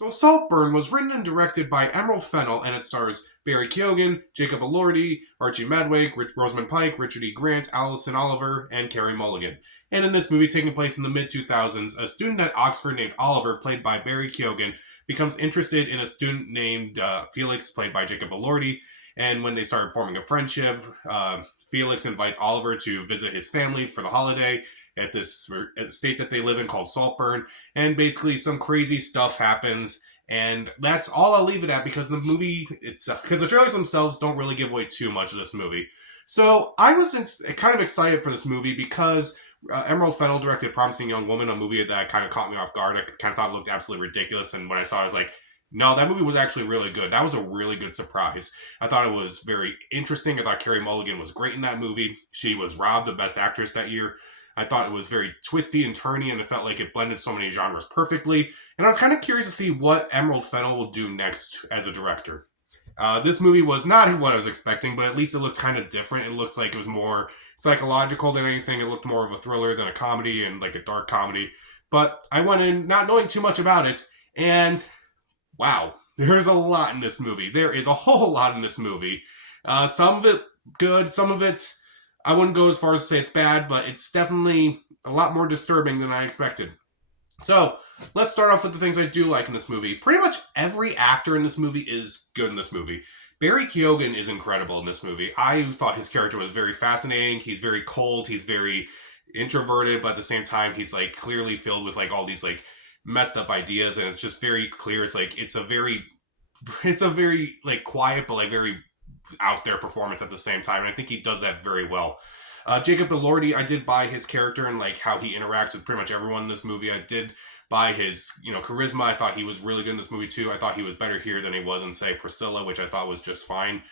So Saltburn was written and directed by Emerald Fennell, and it stars Barry Keoghan, Jacob Elordi, Archie Madwake, Rosamund Pike, Richard E. Grant, Alison Oliver, and Carey Mulligan. And in this movie, taking place in the mid-2000s, a student at Oxford named Oliver, played by Barry Keoghan, becomes interested in a student named Felix, played by Jacob Elordi. And when they start forming a friendship, Felix invites Oliver to visit his family for the holiday at this state that they live in called Saltburn, and basically some crazy stuff happens, and that's all I'll leave it at because the movie, it's because the trailers themselves don't really give away too much of this movie. So I was kind of excited for this movie because Emerald Fennell directed Promising Young Woman, a movie that kind of caught me off guard. I kind of thought it looked absolutely ridiculous, and when I saw it, I was like, no, that movie was actually really good. That was a really good surprise. I thought it was very interesting. I thought Carey Mulligan was great in that movie. She was robbed of Best Actress that year. I thought it was very twisty and turny, and it felt like it blended so many genres perfectly. And I was kind of curious to see what Emerald Fennell will do next as a director. This movie was not what I was expecting, but at least it looked kind of different. It looked like it was more psychological than anything. It looked more of a thriller than a comedy, and like a dark comedy. But I went in not knowing too much about it, and wow, there's a lot in this movie. There is a whole lot in this movie. Some of it good, some of it I wouldn't go as far as to say it's bad, but it's definitely a lot more disturbing than I expected. So, let's start off with the things I do like in this movie. Pretty much every actor in this movie is good in this movie. Barry Keoghan is incredible in this movie. I thought his character was very fascinating. He's very cold. He's very introverted, but at the same time, he's like clearly filled with like all these like messed up ideas, and it's just very clear. It's like it's a very like quiet, but like very out there performance at the same time. And I think he does that very well. Jacob Elordi, I did buy his character and like how he interacts with pretty much everyone in this movie. I did buy his, charisma. I thought he was really good in this movie too. I thought he was better here than he was in, say, Priscilla, which I thought was just fine.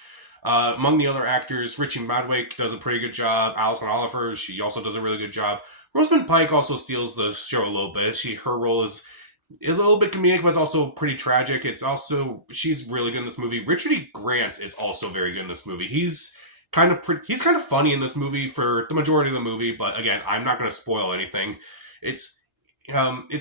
Among the other actors, Richie Madwake does a pretty good job. Alison Oliver, she also does a really good job. Rosamund Pike also steals the show a little bit. Her role is a little bit comedic, but it's also pretty tragic. She's really good in this movie. Richard E. Grant is also very good in this movie. He's kind of funny in this movie for the majority of the movie, but again, I'm not going to spoil anything. It's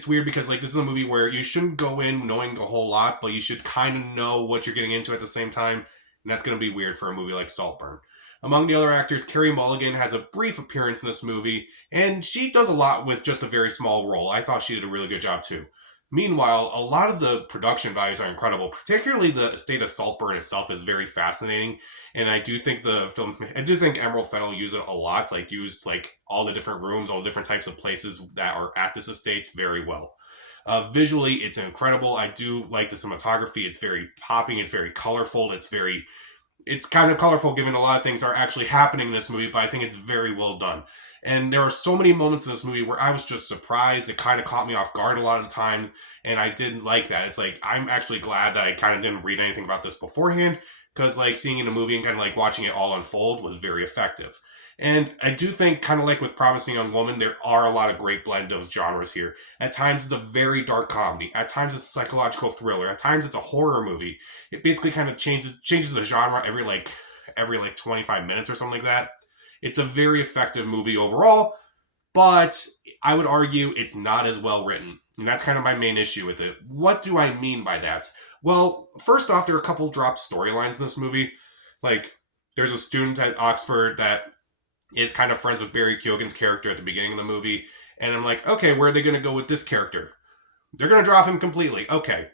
weird because like this is a movie where you shouldn't go in knowing a whole lot, but you should kind of know what you're getting into at the same time, and that's going to be weird for a movie like Saltburn. Among the other actors, Carey Mulligan has a brief appearance in this movie, and she does a lot with just a very small role. I thought she did a really good job too. Meanwhile, a lot of the production values are incredible. Particularly the estate of Saltburn itself is very fascinating, and I do think Emerald Fennell used it a lot. Like used like all the different rooms, all the different types of places that are at this estate very well. Visually, it's incredible. I do like the cinematography. It's very popping. It's very colorful. It's kind of colorful given a lot of things are actually happening in this movie, but I think it's very well done. And there are so many moments in this movie where I was just surprised. It kind of caught me off guard a lot of the times, and I didn't like that. It's like, I'm actually glad that I kind of didn't read anything about this beforehand, because like seeing in a movie and kind of like watching it all unfold was very effective. And I do think, kind of like with Promising Young Woman, there are a lot of great blend of genres here. At times, it's a very dark comedy. At times, it's a psychological thriller. At times, it's a horror movie. It basically kind of changes the genre every 25 minutes or something like that. It's a very effective movie overall, but I would argue it's not as well written. And that's kind of my main issue with it. What do I mean by that? Well, first off, there are a couple dropped storylines in this movie. Like, there's a student at Oxford that is kind of friends with Barry Keoghan's character at the beginning of the movie. And I'm like, okay, where are they going to go with this character? They're going to drop him completely. Okay.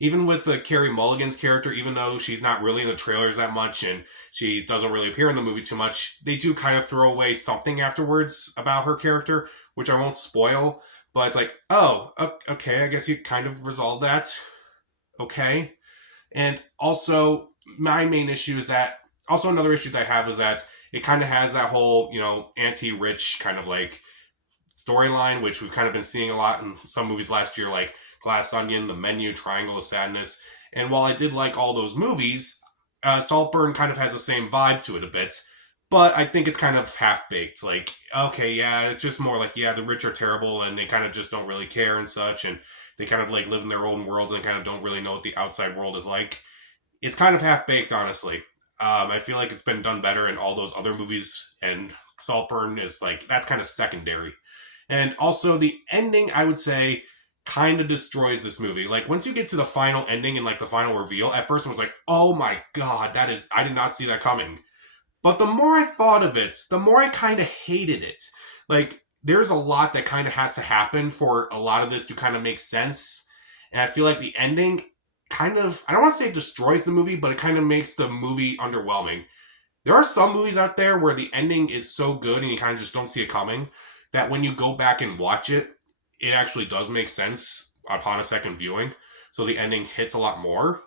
Even with Carey Mulligan's character, even though she's not really in the trailers that much and she doesn't really appear in the movie too much, they do kind of throw away something afterwards about her character, which I won't spoil. But it's like, oh, okay, I guess you kind of resolved that. Okay. And also, my main issue is that, also another issue that I have is that it kind of has that whole, anti-rich kind of like storyline, which we've kind of been seeing a lot in some movies last year, like Glass Onion, The Menu, Triangle of Sadness. And while I did like all those movies, Saltburn kind of has the same vibe to it a bit, but I think it's kind of half-baked. Like, okay, yeah, it's just more like, yeah, the rich are terrible and they kind of just don't really care and such, and they kind of like live in their own worlds and kind of don't really know what the outside world is like. It's kind of half-baked, honestly. I feel like it's been done better in all those other movies, and Saltburn is like, that's kind of secondary. And also the ending, I would say, kind of destroys this movie. Like, once you get to the final ending and like the final reveal, at first I was like, oh my god, I did not see that coming. But the more I thought of it, the more I kind of hated it. Like, there's a lot that kind of has to happen for a lot of this to kind of make sense. And I feel like the ending kind of, I don't want to say it destroys the movie, but it kind of makes the movie underwhelming. There are some movies out there where the ending is so good and you kind of just don't see it coming that when you go back and watch it, it actually does make sense upon a second viewing. So the ending hits a lot more.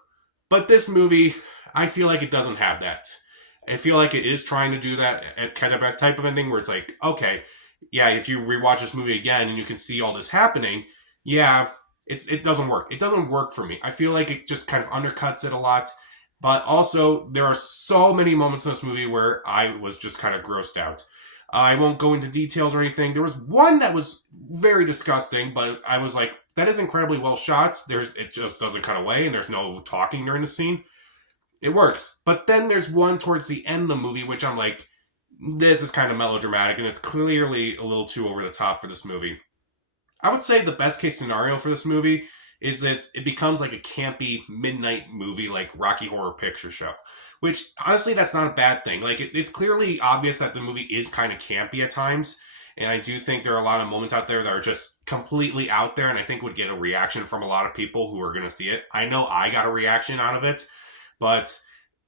But this movie, I feel like it doesn't have that. I feel like it is trying to do that kind of that type of ending where it's like, okay, yeah, if you rewatch this movie again and you can see all this happening, yeah, it doesn't work. It doesn't work for me. I feel like it just kind of undercuts it a lot. But also, there are so many moments in this movie where I was just kind of grossed out. I won't go into details or anything. There was one that was very disgusting, but I was like, that is incredibly well shot. It just doesn't cut away, and there's no talking during the scene. It works. But then there's one towards the end of the movie, which I'm like, this is kind of melodramatic, and it's clearly a little too over the top for this movie. I would say the best case scenario for this movie is that it becomes like a campy midnight movie like Rocky Horror Picture Show. Which, honestly, that's not a bad thing. Like, it's clearly obvious that the movie is kind of campy at times. And I do think there are a lot of moments out there that are just completely out there and I think would get a reaction from a lot of people who are going to see it. I know I got a reaction out of it, but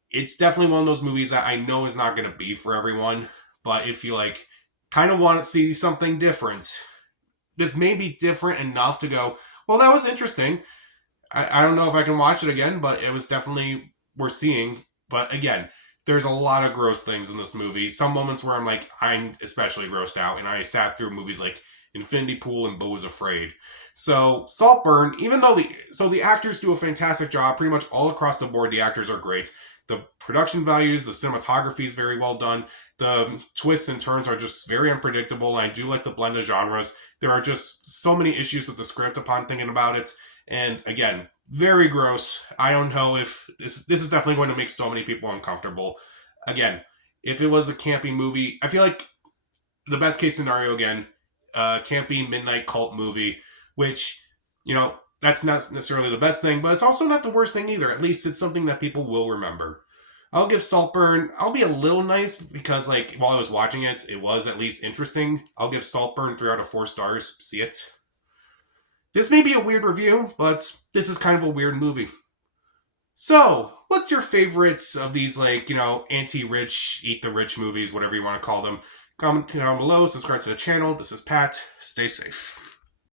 it's definitely one of those movies that I know is not going to be for everyone. But if you, like, kind of want to see something different, this may be different enough to go, well, that was interesting. I don't know if I can watch it again, but it was definitely worth seeing. But again, there's a lot of gross things in this movie. Some moments where I'm especially grossed out, and I sat through movies like Infinity Pool and Beau Was Afraid. So Saltburn, even though the actors do a fantastic job, pretty much all across the board, the actors are great. The production values, the cinematography is very well done. The twists and turns are just very unpredictable. I do like the blend of genres. There are just so many issues with the script upon thinking about it. And again, very gross. I don't know if this is definitely going to make so many people uncomfortable. Again, if it was a campy movie, I feel like the best case scenario again, campy midnight cult movie, which, that's not necessarily the best thing, but it's also not the worst thing either. At least it's something that people will remember. I'll give Saltburn, I'll be a little nice because, like, while I was watching it, it was at least interesting. I'll give Saltburn 3 out of 4 stars. See it. This may be a weird review, but this is kind of a weird movie. So, what's your favorites of these, like, anti-rich, eat the rich movies, whatever you want to call them? Comment down below, subscribe to the channel. This is Pat. Stay safe.